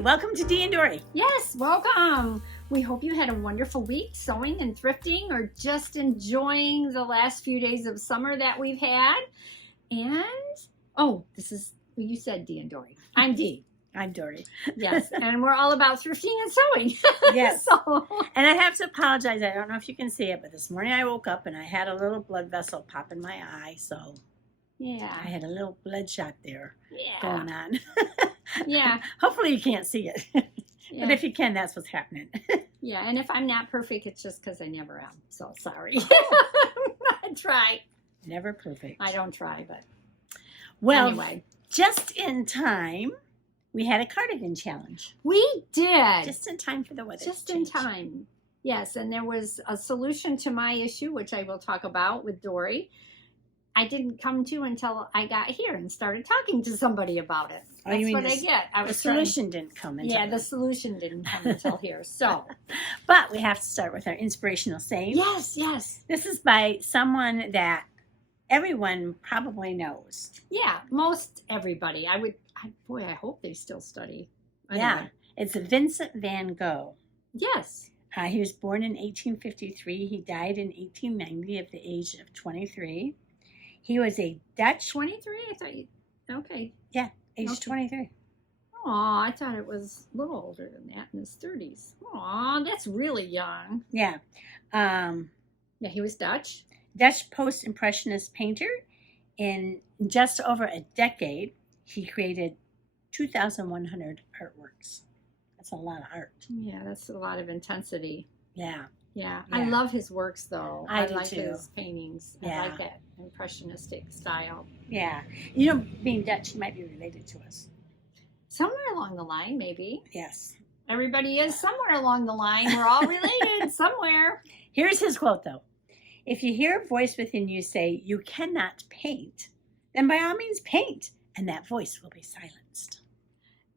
welcome to Dee and Dory. Yes, welcome. We hope you had a wonderful week sewing and thrifting or just enjoying the last few days of summer that we've had. And, this is, you said Dee and Dory. I'm Dee. I'm Dory. Yes, and we're all about thrifting and sewing. Yes. So. And I have to apologize. I don't know if you can see it, but this morning I woke up and I had a little blood vessel pop in my eye. So yeah, I had a little blood shot there going on. Yeah. Hopefully you can't see it. Yeah. But if you can, that's what's happening. Yeah, and if I'm not perfect, it's just because I never am. So sorry. I try. Never perfect. I don't try, but well, anyway. Just in time, we had a cardigan challenge. We did. Just in time for the weather. Just in time. Yes, and there was a solution to my issue, which I will talk about with Dory. I didn't come to until I got here and started talking to somebody about it. Oh, you That's mean what I get. The solution didn't come until the solution didn't come until here. So, but we have to start with our inspirational saying. Yes. This is by someone that everyone probably knows. Yeah, most everybody. I hope they still study. Anyway. Yeah, it's Vincent van Gogh. Yes. He was born in 1853. He died in 1890 at the age of 23. He was a Dutch... 23? I thought you... Okay. Yeah, age 23. Aw, I thought it was a little older than that, in his 30s. Aw, that's really young. Yeah. Yeah, he was Dutch. Dutch post-impressionist painter. In just over a decade, he created 2,100 artworks. That's a lot of art. Yeah, that's a lot of intensity. Yeah. Yeah. I love his works, though. I do like too. his paintings. Yeah. I like that impressionistic style. Yeah. You know, being Dutch, he might be related to us. Somewhere along the line, maybe. Yes. Everybody is somewhere along the line. We're all related somewhere. Here's his quote, though. If you hear a voice within you say, you cannot paint, then by all means paint, and that voice will be silenced.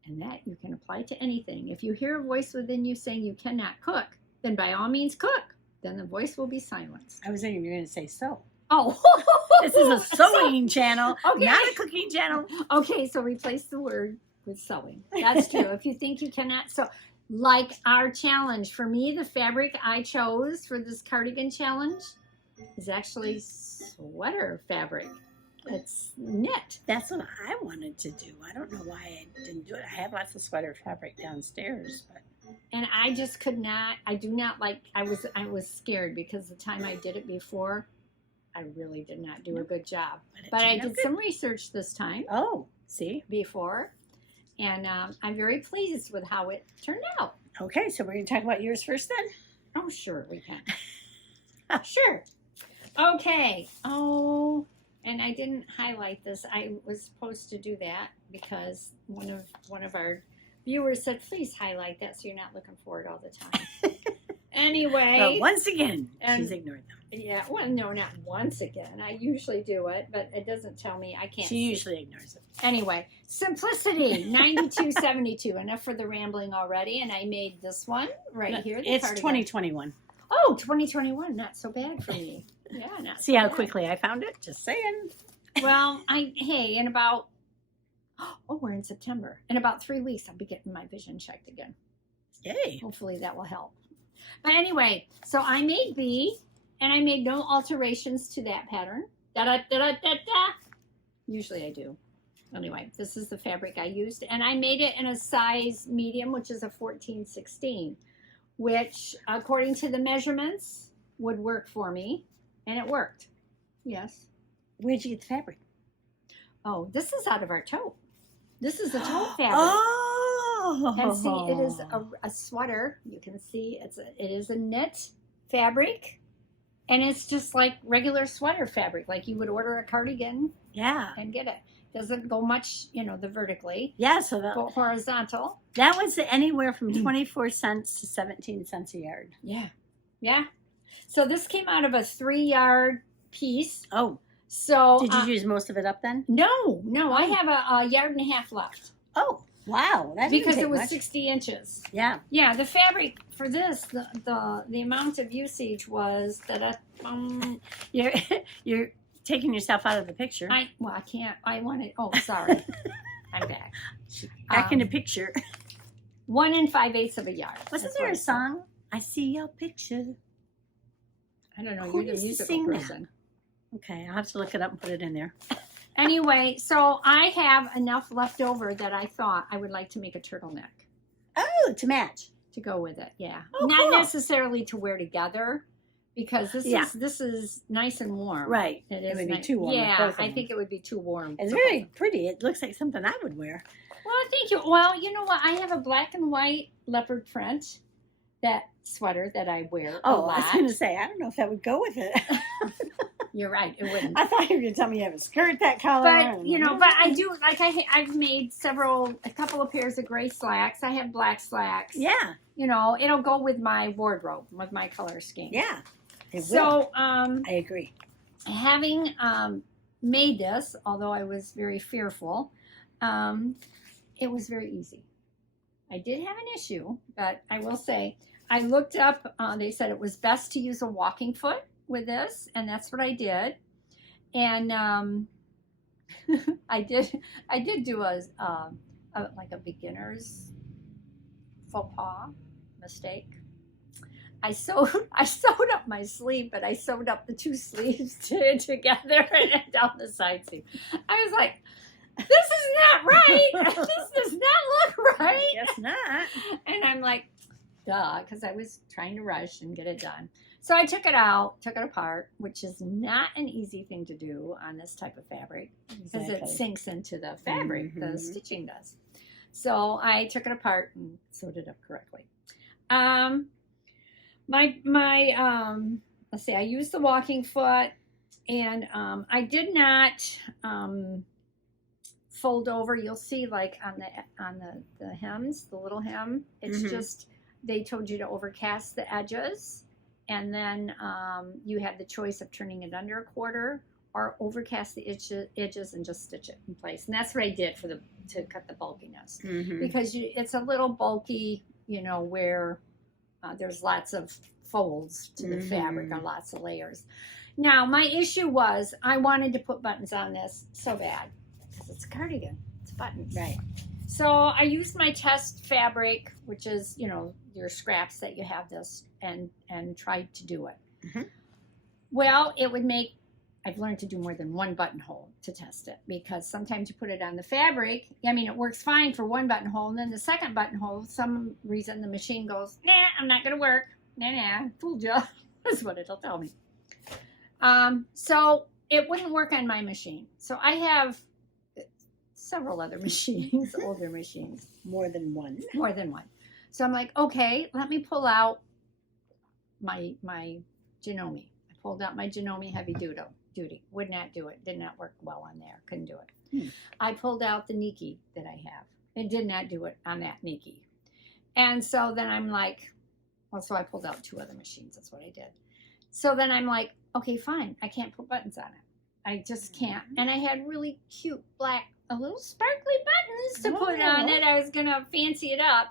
And that you can apply to anything. If you hear a voice within you saying you cannot cook, then by all means cook. Then the voice will be silenced. I was thinking you were going to say sew. Oh. This is a sewing channel, okay. not a cooking channel. Okay, so replace the word with sewing. That's true. If you think you cannot sew. Like our challenge. For me, the fabric I chose for this cardigan challenge is actually sweater fabric. It's knit. That's what I wanted to do. I don't know why I didn't do it. I have lots of sweater fabric downstairs, but and I just could not. I do not like. I was scared because the time I did it before, I really did not do a good job. But I did some research this time. Oh, see, before, and I'm very pleased with how it turned out. Okay, so we're going to talk about yours first, then. Oh, sure, we can. Sure. Okay. Oh. And I didn't highlight this. I was supposed to do that because one of our viewers said, please highlight that so you're not looking for it all the time. Anyway. But once again, she's ignored them. Yeah, well, no, not once again. I usually do it, but it doesn't tell me. I can't. She usually ignores it. Anyway, Simplicity 9272. Enough for the rambling already. And I made this one right here. It's 2021. Oh, 2021. Not so bad for me. Yeah, not see how quickly I found it? Just saying. Well, in about, we're in September. In about 3 weeks, I'll be getting my vision checked again. Yay. Hopefully that will help. But anyway, so I made B, and I made no alterations to that pattern. Da-da-da-da-da-da. Usually I do. Anyway, this is the fabric I used, and I made it in a size medium, which is a 14-16, which, according to the measurements, would work for me. And it worked. Yes. Where'd you get the fabric? Oh, this is out of our tote. This is a tote fabric. Oh. And see, it is a sweater. You can see it is a knit fabric. And it's just like regular sweater fabric, like you would order a cardigan. Yeah. And get it. Doesn't go much, the vertically. Yeah, so go horizontal. That was anywhere from 24 cents to 17 cents a yard. Yeah. Yeah. So this came out of a 3-yard piece. Oh. So did you use most of it up then? No. I have a yard and a half left. Oh, wow. That because it was much. 60 inches. Yeah. Yeah, the fabric for this, the amount of usage was that you're taking yourself out of the picture. I can't. I wanted. Oh, sorry. I'm back. Back in the picture. 1 5/8 of a yard. Wasn't That's there what a it's called. song? I see your picture. I don't know. Who You're the used to musical sing that? person. Okay, I'll have to look it up and put it in there. Anyway, so I have enough left over that I thought I would like to make a turtleneck Oh, to match. to go with it. Yeah, Oh, not cool. necessarily to wear together, because this is nice and warm. Right. It It is would be nice. too warm with Yeah, both of I them. think it would be too warm. It's for very both. pretty. It looks like something I would wear. Well, thank you. Well, you know what? I have a black and white leopard print that sweater that I wear a Oh, lot. I was going to say, I don't know if that would go with it. You're right. It wouldn't. I thought you were going to tell me you have a skirt that color. But you know, but I do like I've made a couple of pairs of gray slacks. I have black slacks. Yeah, You know, it'll go with my wardrobe, with my color scheme. yeah. It will. So, I agree. having made this, although I was very fearful, it was very easy. I did have an issue, but I will say I looked up. They said it was best to use a walking foot with this, and that's what I did. And I did do a like a beginner's faux pas mistake. I sewed up my sleeve, but I sewed up the two sleeves together and down the side seam. I was like, this is not right. This does not look right. I guess not. And I'm like, duh, because I was trying to rush and get it done. So I took it apart, which is not an easy thing to do on this type of fabric because it sinks into the fabric, the stitching does. So I took it apart and sewed it up correctly. Let's see, I used the walking foot, and I did not fold over. You'll see, like on the hems, the little hem, it's just they told you to overcast the edges, and then you had the choice of turning it under a quarter or overcast the edges and just stitch it in place. And that's what I did to cut the bulkiness, because it's a little bulky, you know, where there's lots of folds to the fabric and lots of layers. Now, my issue was I wanted to put buttons on this so bad because it's a cardigan. It's buttons. Right. So I used my test fabric, which is, you know, your scraps that you have this, and tried to do it. Well, it would make, I've learned to do more than one buttonhole to test it, because sometimes you put it on the fabric. I mean, it works fine for one buttonhole, and then the second buttonhole, some reason the machine goes, nah, I'm not going to work. Nah, fooled you. That's what it'll tell me. So it wouldn't work on my machine. So I have several other machines, older machines. More than one. More than one. So I'm like, okay, let me pull out my Janome. I pulled out my Janome heavy duty. Would not do it. Did not work well on there. Couldn't do it. I pulled out the Nikki that I have. It did not do it on that Nikki. And so then I'm like, well, so I pulled out two other machines. That's what I did. So then I'm like, okay, fine. I can't put buttons on it. I just can't. And I had really cute black, a little sparkly buttons to put on it. I was going to fancy it up.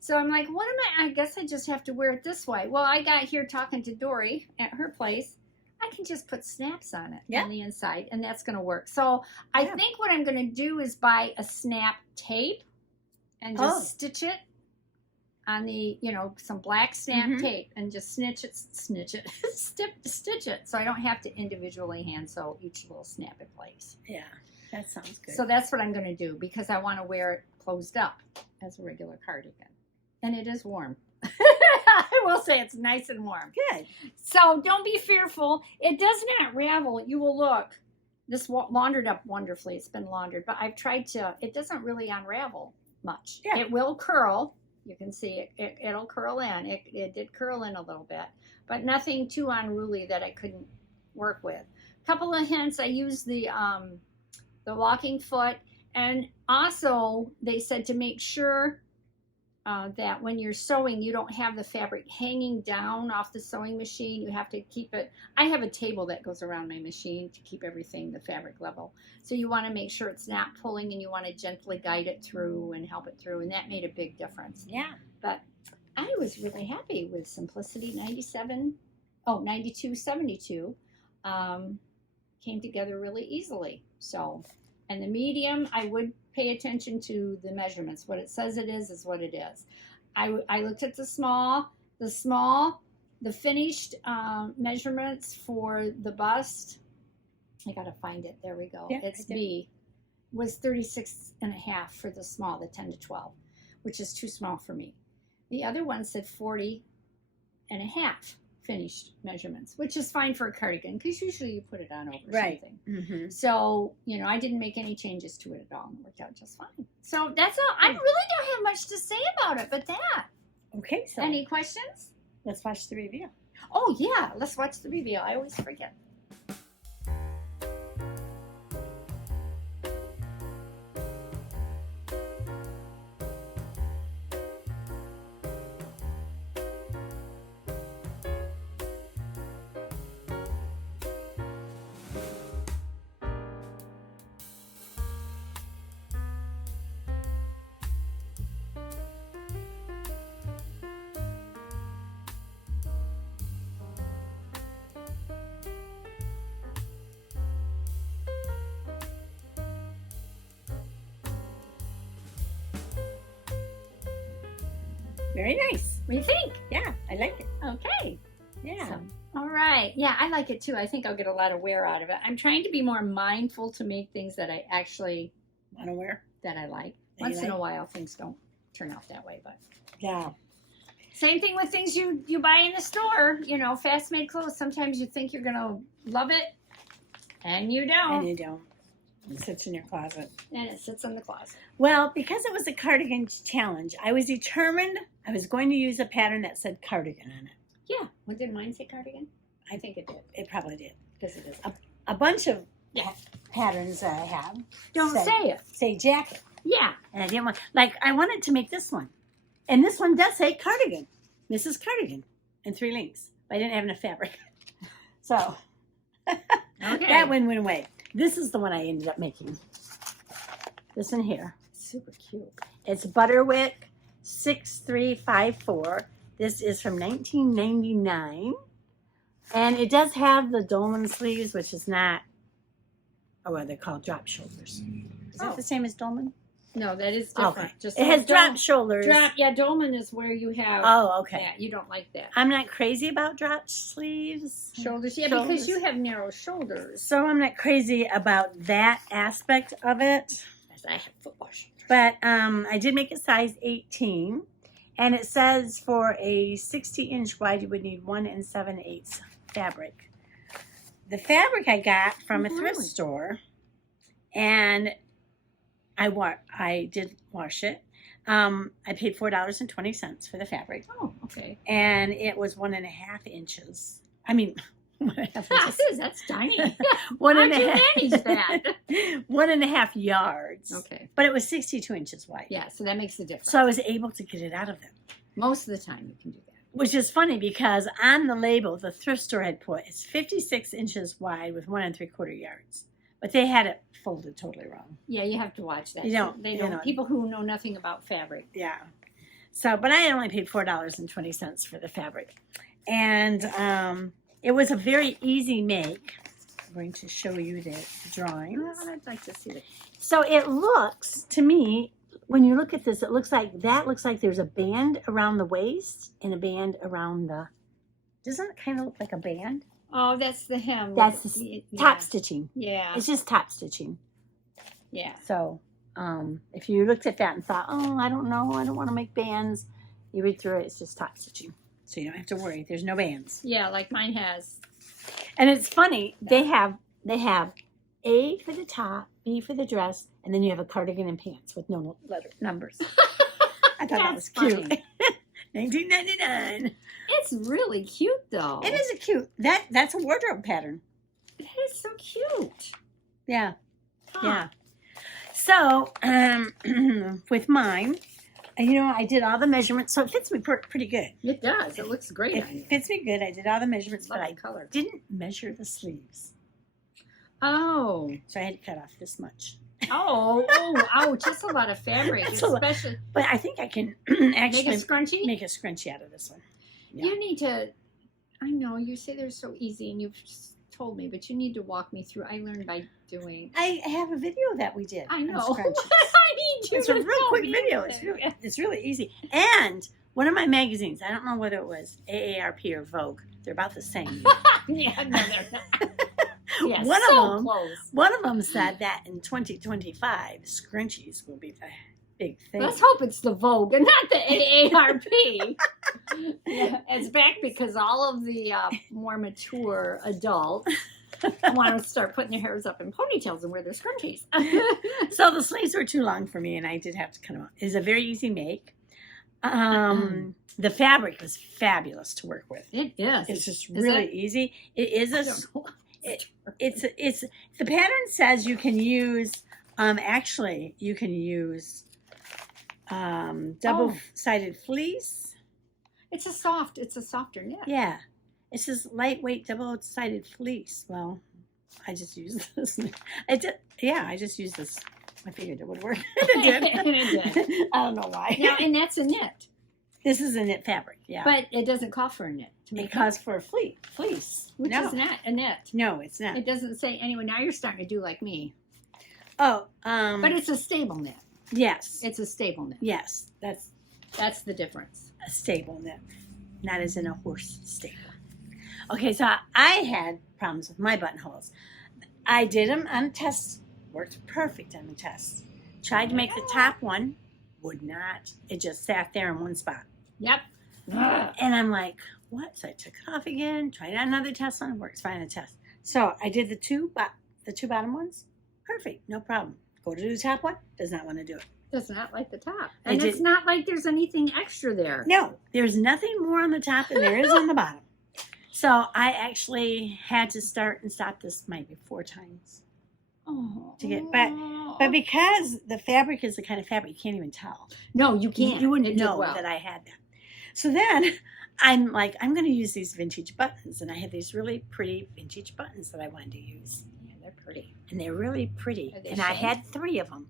So I'm like, what am I guess I just have to wear it this way. Well, I got here talking to Dory at her place. I can just put snaps on it on the inside, and that's going to work. So I think what I'm going to do is buy a snap tape and just stitch it on the, you know, some black snap tape, and just stitch it, stitch it, so I don't have to individually hand sew each little snap in place. Yeah, that sounds good. So that's what I'm going to do, because I want to wear it closed up as a regular cardigan. And it is warm. I will say it's nice and warm. Good. So don't be fearful. It does not ravel. You will look. This laundered up wonderfully. It's been laundered, but I've tried to, it doesn't really unravel much. Yeah. It will curl. You can see it'll curl in. It did curl in a little bit, but nothing too unruly that I couldn't work with. A couple of hints. I used the walking foot, and also they said to make sure that when you're sewing, you don't have the fabric hanging down off the sewing machine. You have to keep it. I have a table that goes around my machine to keep everything the fabric level. So you want to make sure it's not pulling, and you want to gently guide it through and help it through. And that made a big difference. Yeah. But I was really happy with Simplicity 9272. Came together really easily. So, and the medium, I would pay attention to the measurements. What it says it is what it is. I looked at the small, the finished measurements for the bust. I gotta find it. There we go. Yeah, It's right there. B. Was 36.5 for the small, the 10 to 12, which is too small for me. The other one said 40.5 finished measurements, which is fine for a cardigan because usually you put it on over Right. something. Mm-hmm. So, you know, I didn't make any changes to it at all and it worked out just fine. So that's all. I really don't have much to say about it, but that. Okay, so Any questions? let's watch the review. Oh, yeah. Let's watch the review. I always forget. Very nice. What do you think? Yeah, I like it. Okay. Yeah. So, all right. Yeah, I like it too. I think I'll get a lot of wear out of it. I'm trying to be more mindful to make things that I actually Want to wear? that I like. That Once you in a like? while, things don't turn out that way, but Yeah. same thing with things you buy in the store. You know, fast made clothes. Sometimes you think you're gonna love it, and you don't, And you don't. It sits in your closet. and it sits in the closet. Well, because it was a cardigan challenge, I was determined I was going to use a pattern that said cardigan on it. Yeah. Well, did mine say cardigan? I think it did It probably did. because it is. A bunch of Yeah. patterns that I have Don't say it. say jacket. Yeah. And I didn't want, like, I wanted to make this one. And this one does say cardigan. Mrs. Cardigan. And 3 links. But I didn't have enough fabric. So, Okay. that one went away. This is the one I ended up making. This one here. Super cute. It's Butterick 6354. This is from 1999. And it does have the dolman sleeves, which is not, what they're called, drop shoulders. Is that Oh. the same as dolman? No, that is different. Okay. Just It has like drop shoulders. Yeah, dolman is where you have Oh, okay. that. You don't like that. I'm not crazy about drop sleeves. Shoulders, yeah, Shoulders. because you have narrow shoulders. So I'm not crazy about that aspect of it. As I have football shoulders. But I did make it size 18. And it says for a 60-inch wide, you would need 1 7/8 fabric. The fabric I got from a thrift Really? store, and I did wash it. I paid $4.20 for the fabric, Oh, okay. and it was 1.5 inches. I mean, 1.5 inches. That's tiny. One How'd and a you half. manage that? 1.5 yards. Okay. But it was 62 inches wide. Yeah, so that makes a difference. So I was able to get it out of them, most of the time you can do that. which is funny because on the label, the thrift store had put it's 56 inches wide with 1 3/4 yards. But they had it folded totally wrong. Yeah, you have to watch that. You don't- They you don't. don't. People who know nothing about fabric. Yeah. So, but I only paid $4.20 for the fabric. And it was a very easy make. I'm going to show you the drawings. I'd like to see it. So it looks, to me, when you look at this, it looks like there's a band around the waist and a band around the, doesn't it kind of look like a band? Oh, that's the hem. That's the top stitching. Yeah. It's just top stitching. Yeah. So if you looked at that and thought, oh, I don't know, I don't want to make bands, you read through it, it's just top stitching. So you don't have to worry, there's no bands. Yeah, like mine has. And it's funny, they have A for the top, B for the dress, and then you have a cardigan and pants with no numbers. I thought that was That's cute. funny. $19.99. It's really cute though. It is a cute, that's a wardrobe pattern. That is so cute. Yeah, Huh. yeah. So with mine, I did all the measurements, so it fits me pretty good. It does. It looks great on you. It fits me good. I did all the measurements, but Love I the color. didn't measure the sleeves. Oh. So I had to cut off this much. Oh, ouch. That's a lot of fabric. That's a lot. Especially But I think I can make actually a scrunchie. make a scrunchie out of this one. Yeah. You need to, I know, you say they're so easy and you've told me, but you need to walk me through. I learned by doing. I have a video that we did. I on know. scrunchies. I need you It's to a real tell quick me video. everything. It's really easy. And one of my magazines, I don't know whether it was AARP or Vogue. They're about the same. Yeah, no, they're not. Yeah, One so of them, close. one of them said that in 2025, scrunchies will be the big thing. Let's hope it's the Vogue and not the AARP. Yeah, it's back because all of the more mature adults want to start putting their hairs up in ponytails and wear their scrunchies. So the sleeves were too long for me, and I did have to cut them out. It's a very easy make. The fabric was fabulous to work with. It is. It's just Is really it? easy. It is I a. don't know. It's the pattern says you can use. Actually, you can use double-sided fleece. It's a softer knit. Yeah, it's just lightweight double-sided fleece. Well, I just use this. I just used this. I figured it would work. It did. It did. I don't know why. Now, and that's a knit, This is a knit fabric. Yeah, but it doesn't call for a knit to it make calls for a fleece. which No. is not a knit. No, it's not. It doesn't say anyway. Now you're starting to do like me, Oh, but it's a stable knit. yes, It's a stable knit. yes, That's the difference. a stable knit, not as in a horse stable. Okay, so I had problems with my buttonholes. I did them on tests, worked perfect on the tests. Tried to make the top one, would not. It just sat there in one spot. Yep. And I'm like, what? So I took it off again, tried out another test one, works fine on the test. So I did the two bottom ones, perfect, no problem. Go to do the top one, does not want to do it. Does not like the top. I And did- it's not like there's anything extra there. No, there's nothing more on the top than there is on the bottom. So I actually had to start and stop this maybe 4 times Oh. to get, but because the fabric is the kind of fabric you can't even tell. No, you can't. You wouldn't It did know well. that I had that. So then I'm like, I'm going to use these vintage buttons, and I had these really pretty vintage buttons that I wanted to use. Yeah, they're pretty. And they're really pretty. Are they And I shaped? had 3 of them.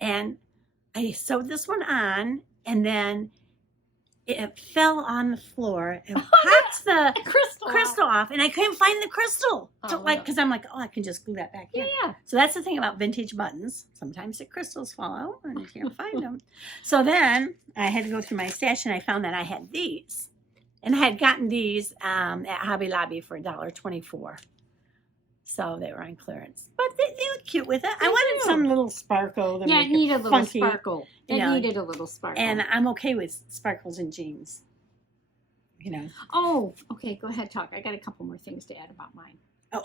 And I sewed this one on, and then it fell on the floor and popped the crystal off, and I couldn't find the crystal. Oh, Because I'm like, oh, I can just glue that back Yeah, in. yeah. So that's the thing about vintage buttons. Sometimes the crystals fall out and you can't find them. So then I had to go through my stash, and I found that I had these. And I had gotten these at Hobby Lobby for $1.24. So they were on clearance. But they look cute with it. I They wanted do. some little sparkle. To Yeah, make it needed a little funky. sparkle. It you know. needed a little sparkle. And I'm okay with sparkles in jeans. You know. oh, okay, go ahead, talk. I got a couple more things to add about mine. Oh,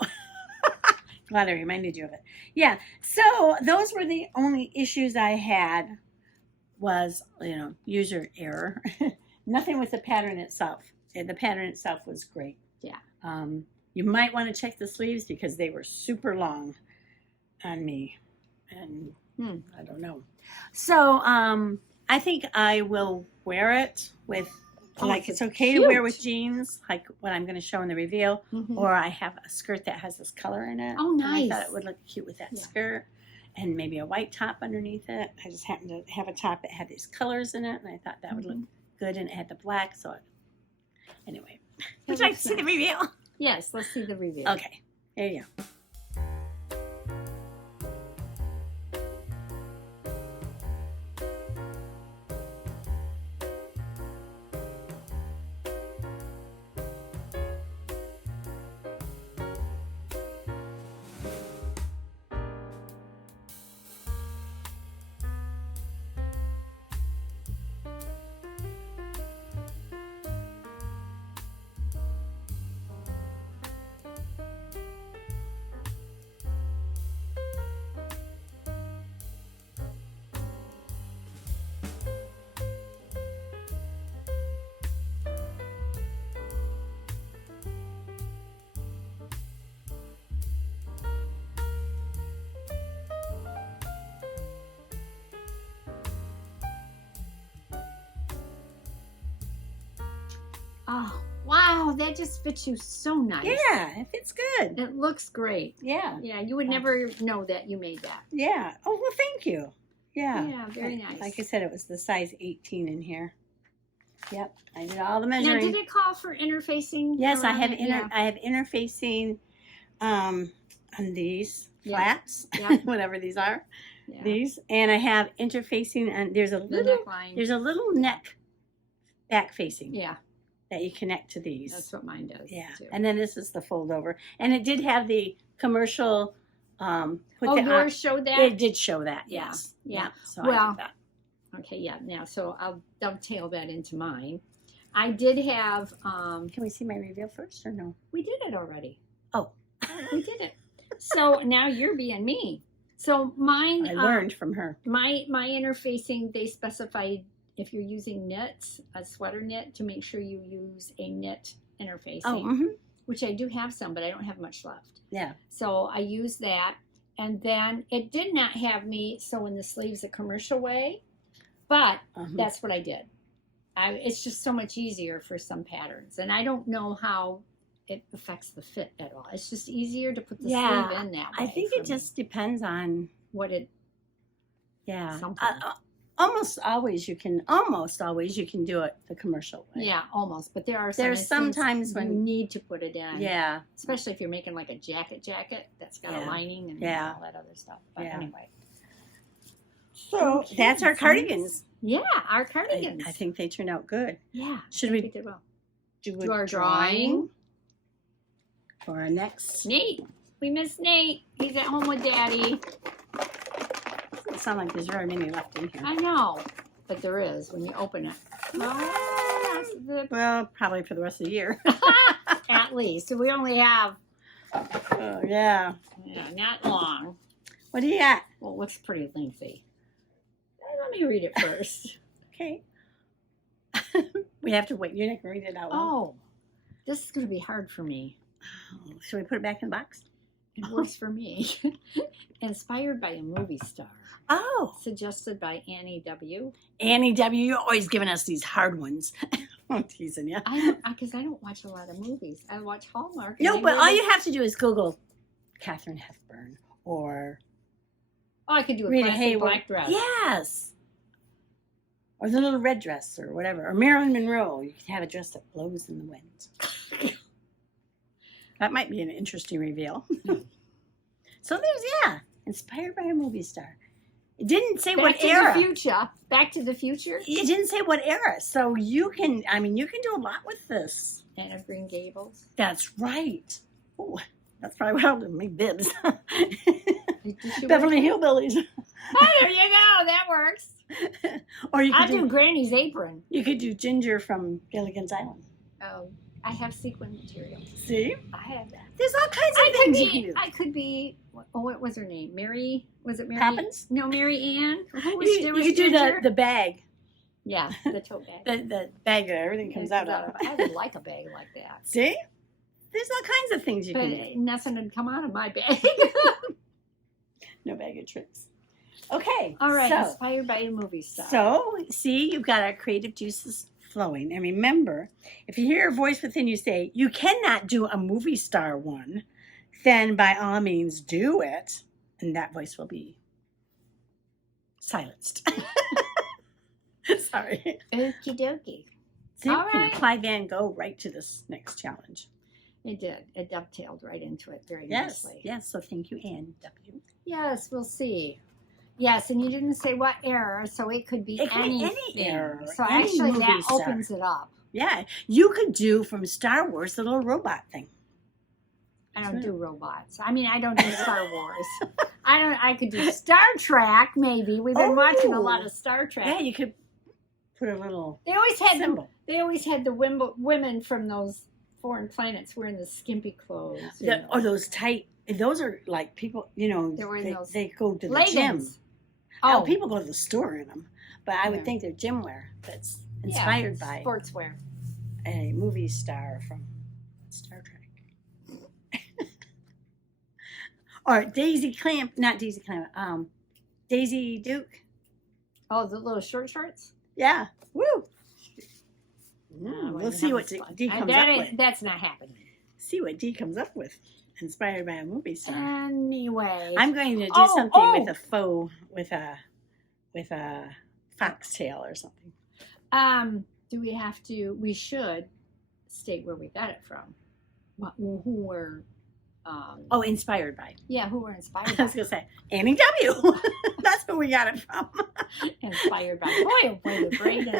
glad I reminded you of it. Yeah. So those were the only issues I had. Was user error. Nothing with the pattern itself. And the pattern itself was great. Yeah. You might want to check the sleeves because they were super long on me, and I don't know. So I think I will wear it with. Like it's okay to wear with jeans, like what I'm going to show in the reveal, Mhm. or I have a skirt that has this color in it. Oh, And I thought nice. it would look cute with that Yeah. skirt, and maybe a white top underneath it. I just happened to have a top that had these colors in it, and I thought that would look good, and it had the black. So anyway, would you like to see the reveal? Yes, let's see the review. Okay, there you go. Oh, wow, that just fits you so nice. Yeah, it fits good. It looks great. Yeah, Yeah, you would never know that you made that. yeah. Oh well, thank you. Yeah. Yeah, very nice. Like I said, it was the size 18 in here. Yep, I did all the Now, measuring. did it call for interfacing? Yes, I around have it? Yeah. I have interfacing on these Yeah. flaps, Yeah. whatever these are. Yeah. These, and I have interfacing, and there's a The little neckline. neck back facing Yeah, that you connect to these. that's what mine does. Yeah, Too. and then this is the fold over, and it did have the commercial. Yours showed that. It did show that. Yeah. Yes. Yeah. So Well, I did that. Okay, yeah. Now, so I'll dovetail that into mine. I did have. Can we see my reveal first or no? We did it already. Oh, We did it. So now you're being me. So mine. I learned from her. My interfacing, they specified if you're using knits, a sweater knit, to make sure you use a knit interfacing. Oh, Which I do have some, but I don't have much left. yeah. So I used that, and then it did not have me sewing the sleeves a commercial way, but that's what I did. It's just so much easier for some patterns, and I don't know how it affects the fit at all. It's just easier to put the sleeve in that way. I think it just depends on what it. Yeah. Something. Almost always you can do it the commercial way. Yeah, almost. But there's sometimes you when need to put it in. Yeah. Especially if you're making like a jacket that's got a lining and all that other stuff. But anyway. So that's our cardigans. Yeah, our cardigans. I think they turned out good. Yeah. Should we did well. do our drawing for our next? Nate. We miss Nate. He's at home with Daddy. Doesn't sound like there's very many left in here. I know, but there is when you open it. Well, probably for the rest of the year. At least. So we only have. Oh, yeah. Yeah, not long. What do you got? Well, it looks pretty lengthy. Let me read it first. Okay. We have to wait. You're not going to read it out loud. Oh, this is going to be hard for me. Oh, should we put it back in the box? It works for me. Inspired by a movie star. Oh. Suggested by Annie W. Annie W., you're always giving us these hard ones. I'm teasing you. Because I don't watch a lot of movies. I watch Hallmark. No, but all you have to do is Google Katharine Hepburn or I could do a Rita classic Hayworth. black dress. Yes. Or the little red dress or whatever. Or Marilyn Monroe. You can have a dress that blows in the wind. That might be an interesting reveal. So there's, inspired by a movie star. It didn't say what era. Back to the Future. Back to the Future. It didn't say what era. So you can do a lot with this. Anne of Green Gables. That's right. Oh, that's probably what I'll do. Make bibs. Did Beverly Hillbillies. Oh, there you go. That works. Or you could I'll do Granny's Apron. You could do Ginger from Gilligan's Island. Oh, I have sequin material. See? I have that. There's all kinds of things you can do. I could be. What was her name? Mary? Was it Mary? Poppins? No, Mary Ann. Who was, You could do the bag. Yeah, the tote bag. The bag that everything comes out of. I would like a bag like that. See? There's all kinds of things you can do. But nothing would come out of my bag. No bag of tricks. Okay. All right. So, Inspired by a movie star. So, see, you've got our creative juices flowing. And remember, if you hear a voice within you say, you cannot do a movie star one, then by all means do it. And that voice will be silenced. Sorry. Okie dokie. So you All can right. apply Van Gogh right to this next challenge. It did. It dovetailed right into it very Yes. nicely. Yes. So thank you, Ann W. Yes, we'll see. Yes, and you didn't say what era, so it could be It could be anything. any era, So any actually, movie that star. opens it up. Yeah. You could do from Star Wars the little robot thing. I don't do robots. I mean, I don't do Star Wars. I could do Star Trek, maybe. We've been watching a lot of Star Trek. Yeah, you could put a little They always had symbol. the women from those foreign planets wearing the skimpy clothes. Or those tight. Those are like people. They're wearing those they go to the leggings. gym. Oh, People go to the store in them, but I would Yeah. think they're gym wear. That's inspired by sportswear. a movie star from Star Trek. Or Daisy Clamp, not Daisy Clamp, Daisy Duke. Oh, the little short shorts. Yeah. Woo. Oh, We'll see what D comes up with. That's not happening. See what D comes up with. Inspired by a movie star. Anyway, I'm going to do something with a faux, with a foxtail or something. do we have to? We should state where we got it from. Who we're inspired by. yeah, who we're inspired I by. was gonna say Annie W. That's who we got it from. Inspired by. Boy, oh boy, the brain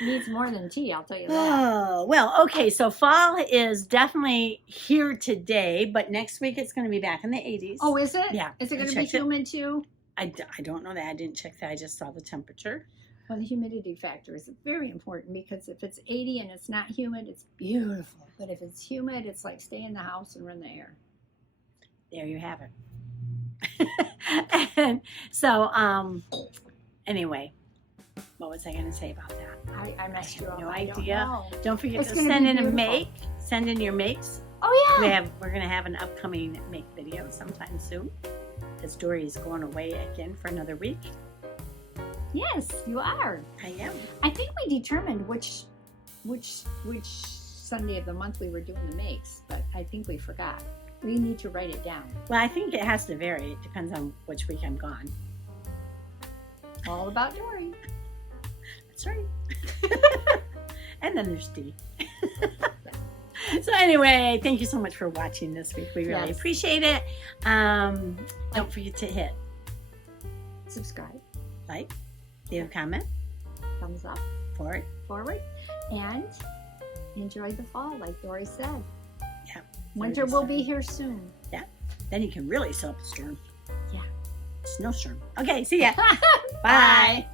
needs more than tea, I'll tell you that. Oh, well, okay, so fall is definitely here today, but next week it's going to be back in the 80s. Oh, is it? Yeah, Is it I going to be checked it. humid too? I don't know that. I didn't check that. I just saw the temperature. Well, the humidity factor is very important because if it's 80 and it's not humid, it's beautiful. But if it's humid, it's like stay in the house and run the air. There you have it. And so, anyway, what was I going to say about that? I messed you have up. no I don't idea. know. Don't forget It's to gonna send be in a beautiful. make. Send in your makes. Oh yeah. We're going to have an upcoming make video sometime soon because Dory is going away again for another week. Yes, you are. I am. I think we determined which Sunday of the month we were doing the makes, but I think we forgot. We need to write it down. Well, I think it has to vary. It depends on which week I'm gone. All about Dory. That's right. And then there's D. So anyway, thank you so much for watching this week. We really Yes. appreciate it. Don't forget to hit Subscribe, like, leave a comment, thumbs up, forward. and enjoy the fall, like Dory said. Yeah. Winter will be here soon. Then you can really set up a storm. Yeah. Snowstorm. Okay, see ya. Bye.